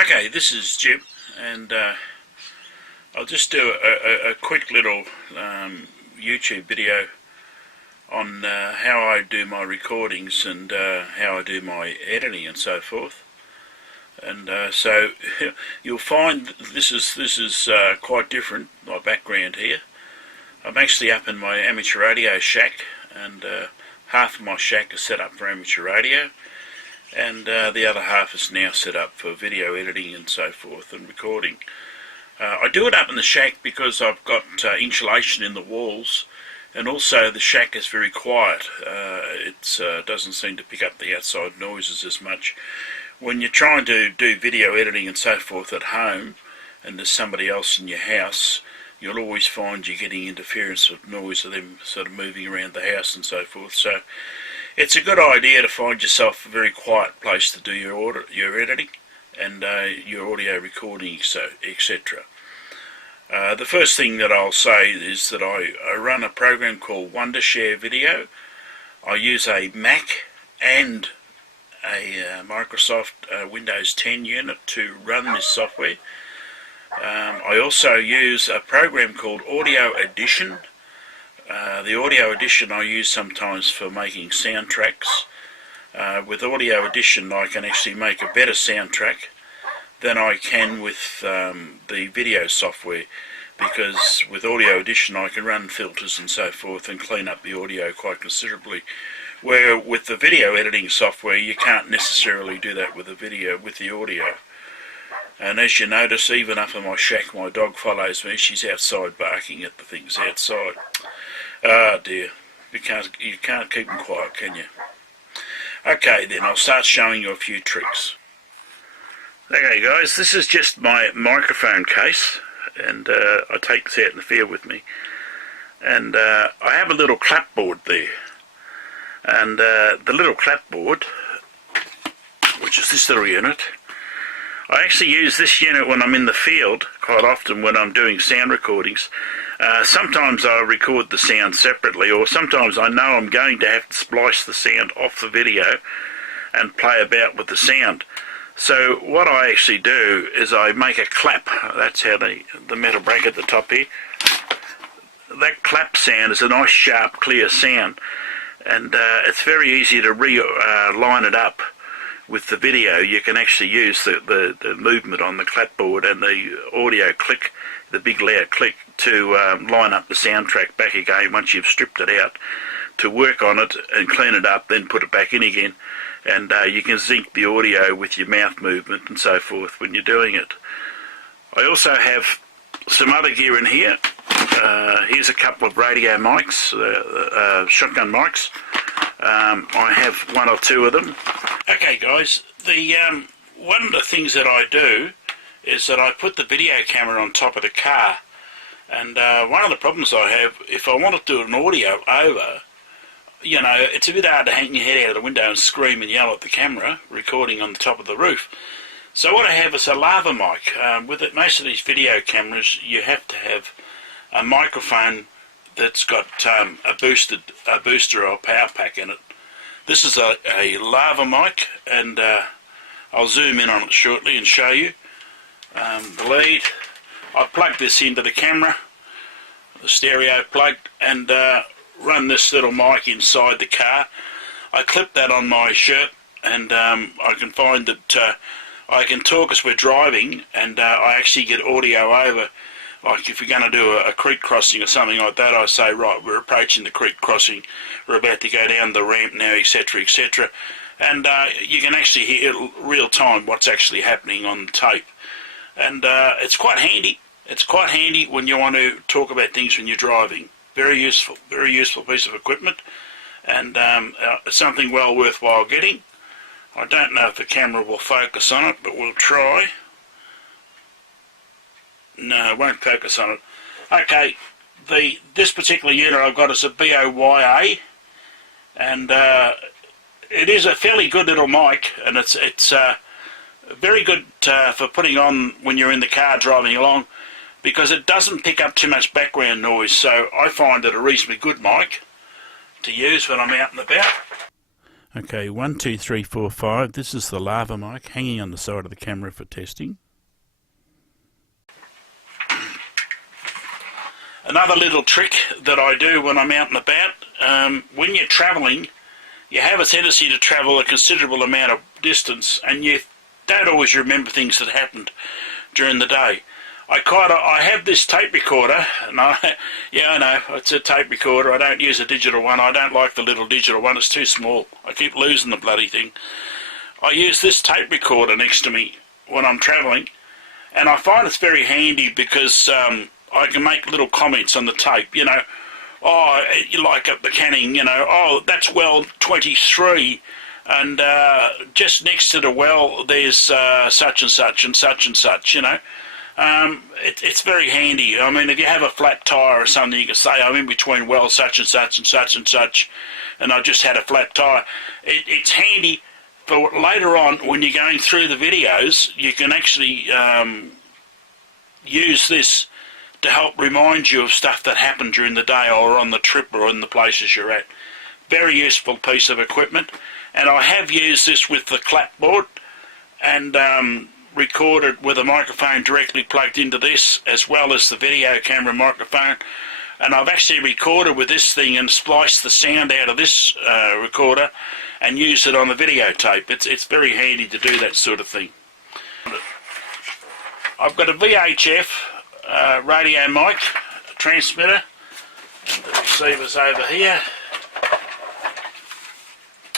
Okay, this is Jim, and I'll just do a quick little YouTube video on how I do my recordings and how I do my editing and so forth. And so you'll find this is quite different, my background here. I'm actually up in my amateur radio shack, and half of my shack is set up for amateur radio, and the other half is now set up for video editing and so forth and recording. I do it up in the shack because I've got insulation in the walls, and also the shack is very quiet. It doesn't seem to pick up the outside noises as much. When you're trying to do video editing and so forth at home, and there's somebody else in your house, you'll always find you're getting interference with noise of them sort of moving around the house and so forth. So it's a good idea to find yourself a very quiet place to do your editing and your audio recording, etc. The first thing that I'll say is that I run a program called Wondershare Video. I use a Mac and a Microsoft Windows 10 unit to run this software. I also use a program called Audio Edition. The Audio Edition I use sometimes for making soundtracks. With Audio Edition I can actually make a better soundtrack than I can with the video software, because with Audio Edition I can run filters and so forth and clean up the audio quite considerably, where with the video editing software you can't necessarily do that with the audio. And as you notice, even up in my shack, my dog follows me. She's outside barking at the things outside. Ah dear, you can't keep them quiet, can you? Okay then, I'll start showing you a few tricks. Okay guys, this is just my microphone case, and I take this out in the field with me. And I have a little clapboard there. And the little clapboard, which is this little unit, I actually use this unit when I'm in the field quite often when I'm doing sound recordings. Sometimes I record the sound separately, or sometimes I know I'm going to have to splice the sound off the video and play about with the sound. So what I actually do is I make a clap. That's how the metal bracket at the top here. That clap sound is a nice sharp clear sound, and it's very easy to line it up with the video. You can actually use the movement on the clapboard and the audio click, the big loud click, to line up the soundtrack back again once you've stripped it out, to work on it and clean it up, then put it back in again. And you can sync the audio with your mouth movement and so forth when you're doing it. I also have some other gear in here. Here's a couple of radio mics, shotgun mics. I have one or two of them. Okay guys, one of the things that I do is that I put the video camera on top of the car, and one of the problems I have, if I want to do an audio over, you know, it's a bit hard to hang your head out of the window and scream and yell at the camera recording on the top of the roof. So what I have is a lava mic. With most of these video cameras you have to have a microphone that's got a booster or a power pack in it. This is a lava mic, and I'll zoom in on it shortly and show you. The lead, I plug this into the camera, the stereo plug, and run this little mic inside the car. I clip that on my shirt, and I can find that I can talk as we're driving, and I actually get audio over. Like if you're going to do a creek crossing or something like that, I say, right, we're approaching the creek crossing, we're about to go down the ramp now, etc, etc. And you can actually hear real time what's actually happening on the tape. And it's quite handy. It's quite handy when you want to talk about things when you're driving. Very useful piece of equipment, and something well worthwhile getting. I don't know if the camera will focus on it, but we'll try. No, it won't focus on it. Okay, this particular unit I've got is a BOYA, and it is a fairly good little mic, and it's very good for putting on when you're in the car driving along, because it doesn't pick up too much background noise. So I find it a reasonably good mic to use when I'm out and about. Okay, 1, 2, 3, 4, 5. This is the lava mic hanging on the side of the camera for testing. Another little trick that I do when I'm out and about, when you're travelling, you have a tendency to travel a considerable amount of distance and you don't always remember things that happened during the day. I have this tape recorder, and I know, it's a tape recorder. I don't use a digital one. I don't like the little digital one. It's too small. I keep losing the bloody thing. I use this tape recorder next to me when I'm travelling, and I find it's very handy because I can make little comments on the tape, oh, you like the canning, oh, that's well 23, and just next to the well there's such and such and such and such, It's very handy. I mean, if you have a flat tyre or something, you can say, I'm in between well such and such and such and such, and I just had a flat tyre. It's handy for later on when you're going through the videos. You can actually use this to help remind you of stuff that happened during the day or on the trip or in the places you're at. Very useful piece of equipment, and I have used this with the clapboard and recorded with a microphone directly plugged into this, as well as the video camera microphone, and I've actually recorded with this thing and spliced the sound out of this recorder and used it on the videotape. It's very handy to do that sort of thing. I've got a VHF radio mic transmitter, and the receiver's over here.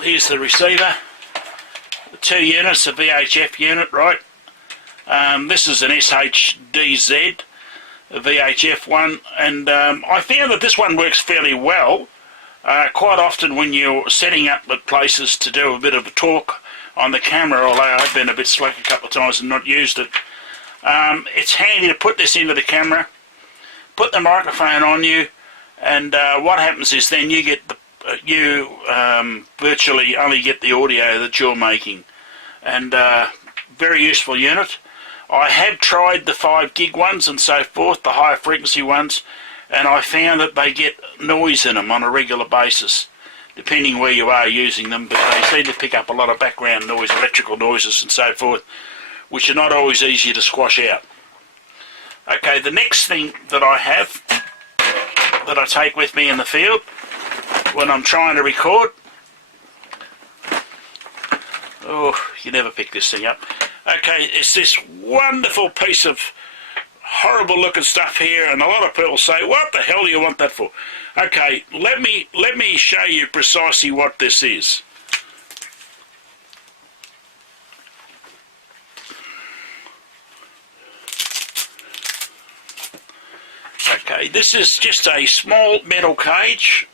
Here's the receiver, the 2 units, a VHF unit, right? This is an SHDZ, a VHF one, and I found that this one works fairly well. Quite often when you're setting up at places to do a bit of a talk on the camera, although I've been a bit slack a couple of times and not used it, it's handy to put this into the camera, put the microphone on you, and what happens is then you get virtually only get the audio that you're making, and very useful unit. I have tried the 5 gig ones and so forth, the higher frequency ones, and I found that they get noise in them on a regular basis, depending where you are using them, but they seem to pick up a lot of background noise, electrical noises and so forth, which are not always easy to squash out. Okay, the next thing that I have, that I take with me in the field when I'm trying to record, oh, you never pick this thing up. Okay, it's this wonderful piece of horrible looking stuff here, and a lot of people say, what the hell do you want that for? Okay, let me show you precisely what this is. Okay, this is just a small metal cage,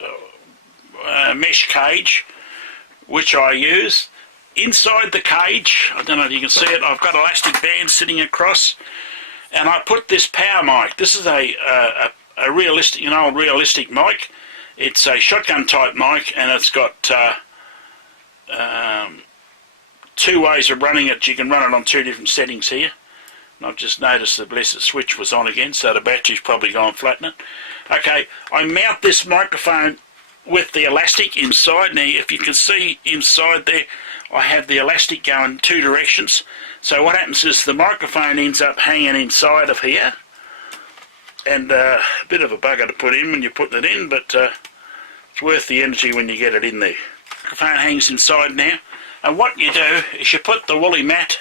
mesh cage, which I use. Inside the cage, I don't know if you can see it, I've got elastic bands sitting across, and I put this power mic. This is an old realistic mic. It's a shotgun type mic, and it's got 2 ways of running it. You can run it on 2 different settings here. And I've just noticed the blessed switch was on again, so the battery's probably gone flattening. Okay, I mount this microphone with the elastic inside. Now, if you can see inside there, I have the elastic going 2 directions. So what happens is the microphone ends up hanging inside of here, and a bit of a bugger to put in when you're putting it in, but it's worth the energy when you get it in there. The microphone hangs inside now, and what you do is you put the woolly mat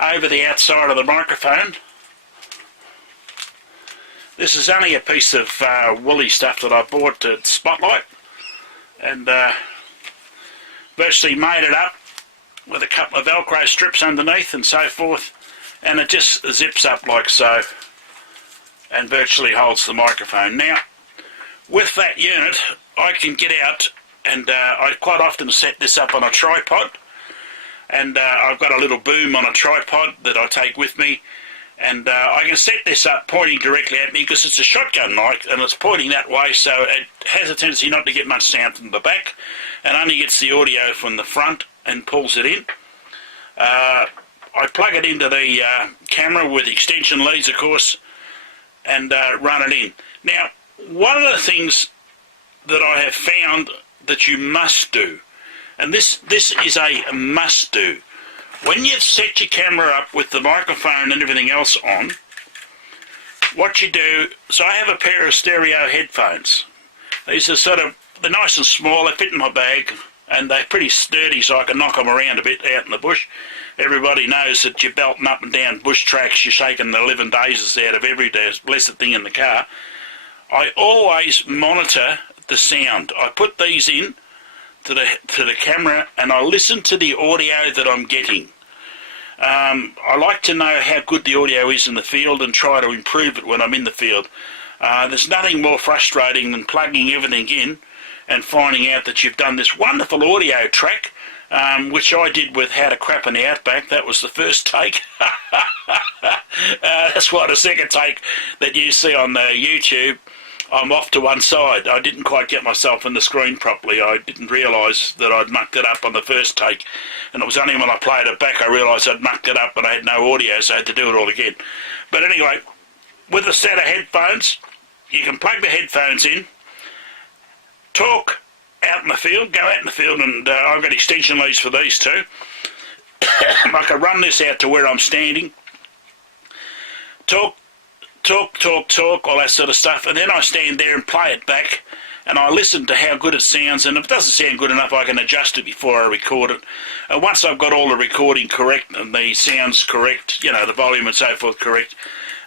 over the outside of the microphone. This is only a piece of woolly stuff that I bought at Spotlight, and virtually made it up with a couple of Velcro strips underneath and so forth, and it just zips up like so and virtually holds the microphone. Now, with that unit, I can get out, and I quite often set this up on a tripod, and I've got a little boom on a tripod that I take with me, and I can set this up pointing directly at me because it's a shotgun mic and it's pointing that way, so it has a tendency not to get much sound from the back and only gets the audio from the front and pulls it in. I plug it into the camera with extension leads, of course, and run it in. Now, one of the things that I have found that you must do and this is a must do. When you've set your camera up with the microphone and everything else on, what you do, so I have a pair of stereo headphones. These are they're nice and small, they fit in my bag, and they're pretty sturdy so I can knock them around a bit out in the bush. Everybody knows that you're belting up and down bush tracks, you're shaking the living daisies out of every blessed thing in the car. I always monitor the sound. I put these in to the camera and I listen to the audio that I'm getting. I like to know how good the audio is in the field and try to improve it when I'm in the field. There's nothing more frustrating than plugging everything in and finding out that you've done this wonderful audio track, which I did with How to Crap in the Outback. That was the first take. That's why the second take that you see on the YouTube, I'm off to one side. I didn't quite get myself in the screen properly. I didn't realise that I'd mucked it up on the first take. And it was only when I played it back I realised I'd mucked it up and I had no audio, so I had to do it all again. But anyway, with a set of headphones, you can plug the headphones in, talk out in the field, go out in the field, and I've got extension leads for these too. I can run this out to where I'm standing, talk, all that sort of stuff, and then I stand there and play it back, and I listen to how good it sounds, and if it doesn't sound good enough I can adjust it before I record it. And once I've got all the recording correct and the sounds correct, you know, the volume and so forth correct,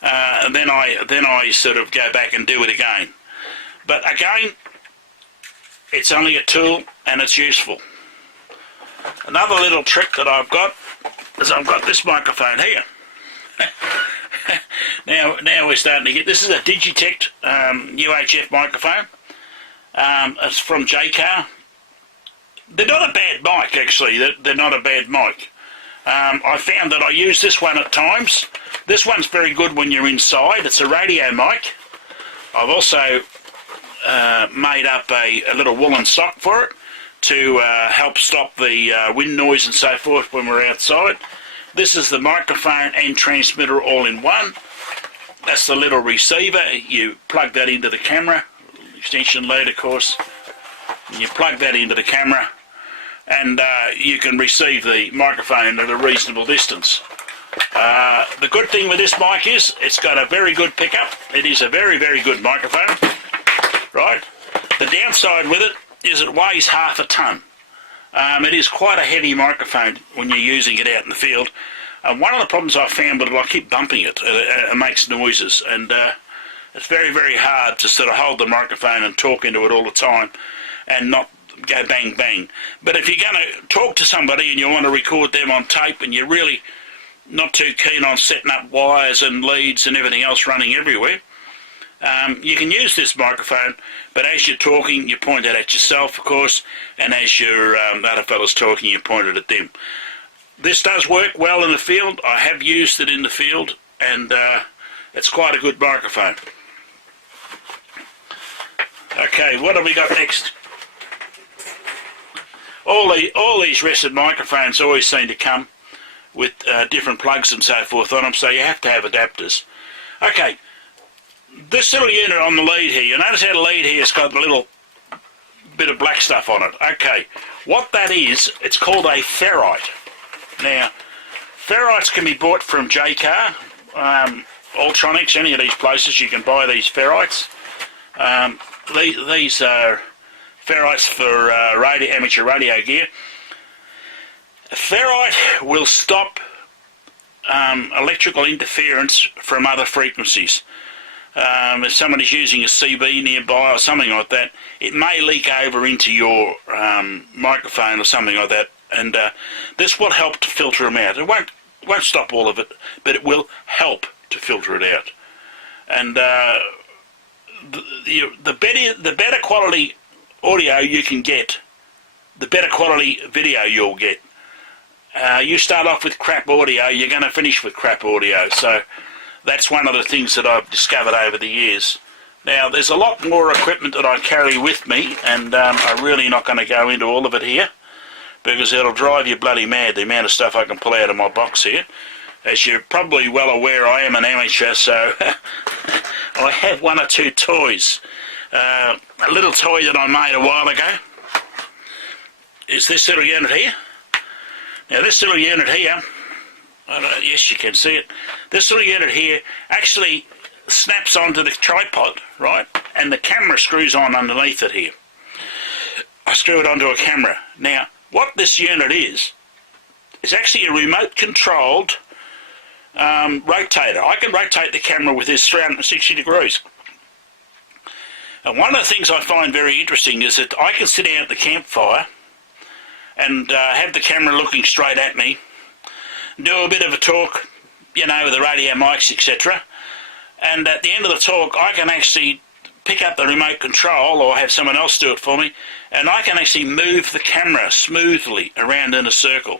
and then I sort of go back and do it again. But again, it's only a tool and it's useful. Another little trick that I've got is I've got this microphone here. Now we're starting to get, this is a Digitech UHF microphone. It's from JCar. They're not a bad mic actually, they're not a bad mic. I found that I use this one at times. This one's very good when you're inside. It's a radio mic. I've also made up a little woolen sock for it to help stop the wind noise and so forth when we're outside. This is the microphone and transmitter all in one. That's the little receiver. You plug that into the camera, extension lead of course, and you plug that into the camera and you can receive the microphone at a reasonable distance. The good thing with this mic is it's got a very good pickup. It is a very, very good microphone, right? The downside with it is it weighs half a ton. It is quite a heavy microphone when you're using it out in the field. One of the problems I've found with it, I keep bumping it. It makes noises, and it's very, very hard to sort of hold the microphone and talk into it all the time and not go bang bang. But if you're going to talk to somebody and you want to record them on tape and you're really not too keen on setting up wires and leads and everything else running everywhere, you can use this microphone, but as you're talking you point it at yourself of course, and as your other fellas talking you point it at them. This does work well in the field. I have used it in the field, and it's quite a good microphone. Okay, what have we got next? All these rested microphones always seem to come with different plugs and so forth on them, so you have to have adapters. Okay, this little unit on the lead here, you notice how the lead here has got a little bit of black stuff on it. Okay, what that is, it's called a ferrite. Now, ferrites can be bought from JCar, Ultronics, any of these places you can buy these ferrites. These are ferrites for amateur radio gear. A ferrite will stop electrical interference from other frequencies. If somebody's using a CB nearby or something like that, it may leak over into your microphone or something like that, and this will help to filter them out. It won't stop all of it, but it will help to filter it out. And the better quality audio you can get, the better quality video you'll get. You start off with crap audio, you're going to finish with crap audio. So that's one of the things that I've discovered over the years. Now, there's a lot more equipment that I carry with me, and I'm really not going to go into all of it here, because it'll drive you bloody mad, the amount of stuff I can pull out of my box here. As you're probably well aware, I am an amateur, so I have one or two toys. A little toy that I made a while ago. is this little unit here. Now this little unit here, yes you can see it, this little unit here actually snaps onto the tripod, right, and the camera screws on underneath it here. I screw it onto a camera. Now what this unit is actually a remote controlled rotator. I can rotate the camera with this 360 degrees. And one of the things I find very interesting is that I can sit down at the campfire and have the camera looking straight at me, do a bit of a talk, you know, with the radio mics, etc. And at the end of the talk, I can actually pick up the remote control or have someone else do it for me, and I can actually move the camera smoothly around in a circle.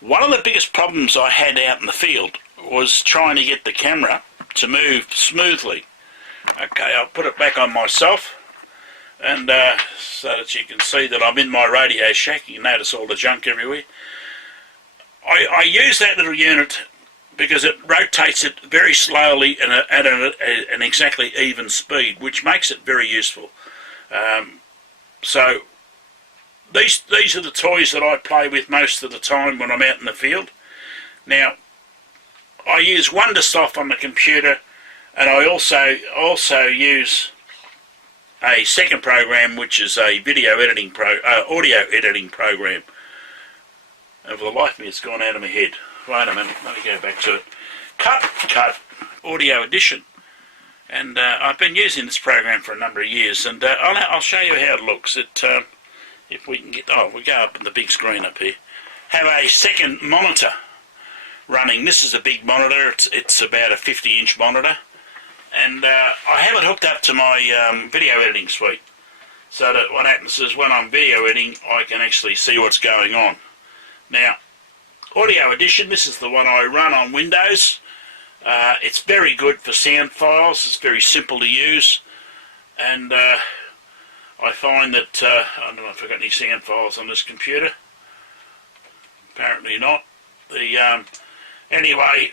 One of the biggest problems I had out in the field was trying to get the camera to move smoothly. Okay, I'll put it back on myself, and so that you can see that I'm in my radio shack. You can notice all the junk everywhere. I use that little unit because it rotates it very slowly and at an exactly even speed, which makes it very useful. So these are the toys that I play with most of the time when I'm out in the field. Now, I use Wondersoft on the computer, and I also use a second program, which is a audio editing program. And for the life of me, it's gone out of my head. Wait a minute, let me go back to it. Cut, Audio Edition. And I've been using this program for a number of years, and I'll show you how it looks. If we can get, we go up on the big screen up here. Have a second monitor running. This is a big monitor. It's about a 50-inch monitor. And I have it hooked up to my video editing suite, so that what happens is when I'm video editing, I can actually see what's going on. Now, Audio Edition, this is the one I run on Windows. It's very good for sound files. It's very simple to use, and I find that I don't know if I've got any sound files on this computer. Apparently not. Anyway,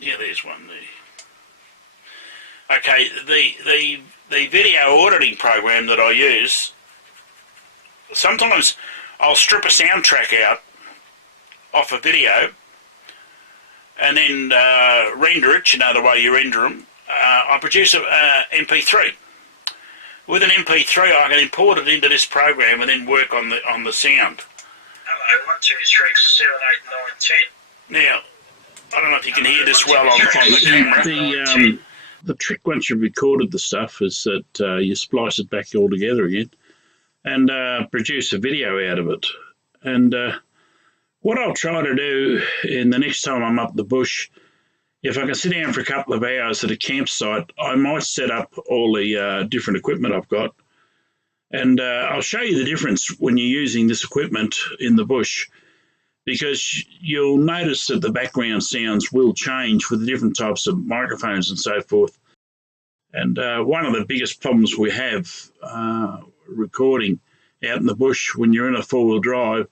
yeah, there's one there. Okay, the video editing program that I use, sometimes I'll strip a soundtrack out off a video and then render it, you know the way you render them. I produce a MP3. With an MP3 I can import it into this program and then work on the sound. Hello, 1, 2, 3, 7, 8, 9, 10. Now, I don't know if you can hear this well on the camera. The trick once you've recorded the stuff is that you splice it back all together again and produce a video out of it. And what I'll try to do in the next time I'm up the bush, if I can sit down for a couple of hours at a campsite, I might set up all the different equipment I've got. And I'll show you the difference when you're using this equipment in the bush, because you'll notice that the background sounds will change with the different types of microphones and so forth. And one of the biggest problems we have recording out in the bush when you're in a four-wheel drive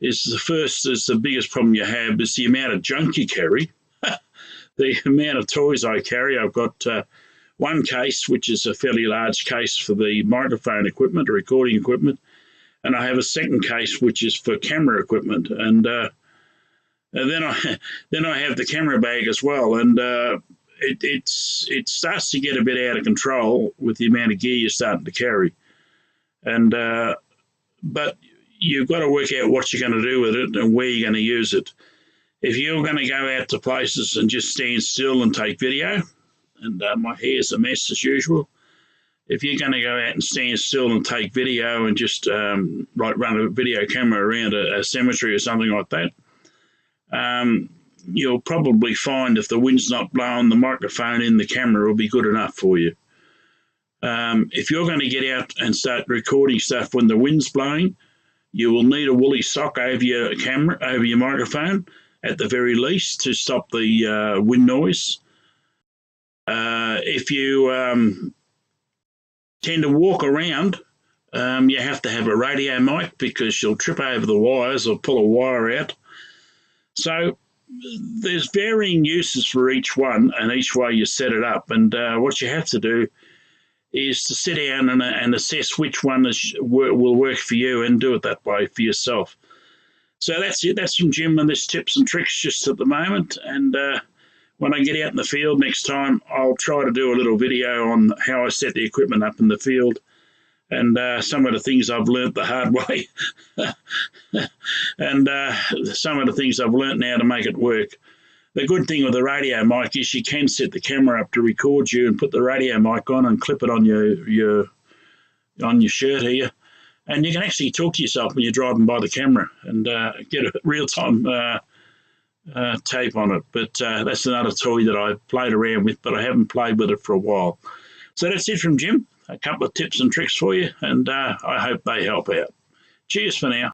is the biggest problem you have is the amount of junk you carry. The amount of toys I carry. I've got one case, which is a fairly large case for the microphone equipment, or recording equipment, and I have a second case which is for camera equipment, and then I have the camera bag as well, and it starts to get a bit out of control with the amount of gear you're starting to carry, and but you've got to work out what you're going to do with it and where you're going to use it. If you're going to go out to places and just stand still and take video, and my hair's a mess as usual. If you're going to go out and stand still and take video and just like run a video camera around a cemetery or something like that, you'll probably find if the wind's not blowing, the microphone in the camera will be good enough for you. If you're going to get out and start recording stuff when the wind's blowing, you will need a woolly sock over your camera, over your microphone, at the very least, to stop the wind noise. If you tend to walk around, you have to have a radio mic because you'll trip over the wires or pull a wire out. So there's varying uses for each one and each way you set it up. And what you have to do is to sit down and assess which one will work for you and do it that way for yourself. So that's it. That's from Jim and this tips and tricks just at the moment. And when I get out in the field next time, I'll try to do a little video on how I set the equipment up in the field and some of the things I've learnt the hard way and some of the things I've learnt now to make it work. The good thing with the radio mic is you can set the camera up to record you and put the radio mic on and clip it on your shirt here, and you can actually talk to yourself when you're driving by the camera and get a real-time tape on it. But that's another toy that I've played around with, but I haven't played with it for a while. So that's it from Jim. A couple of tips and tricks for you, and I hope they help out. Cheers for now.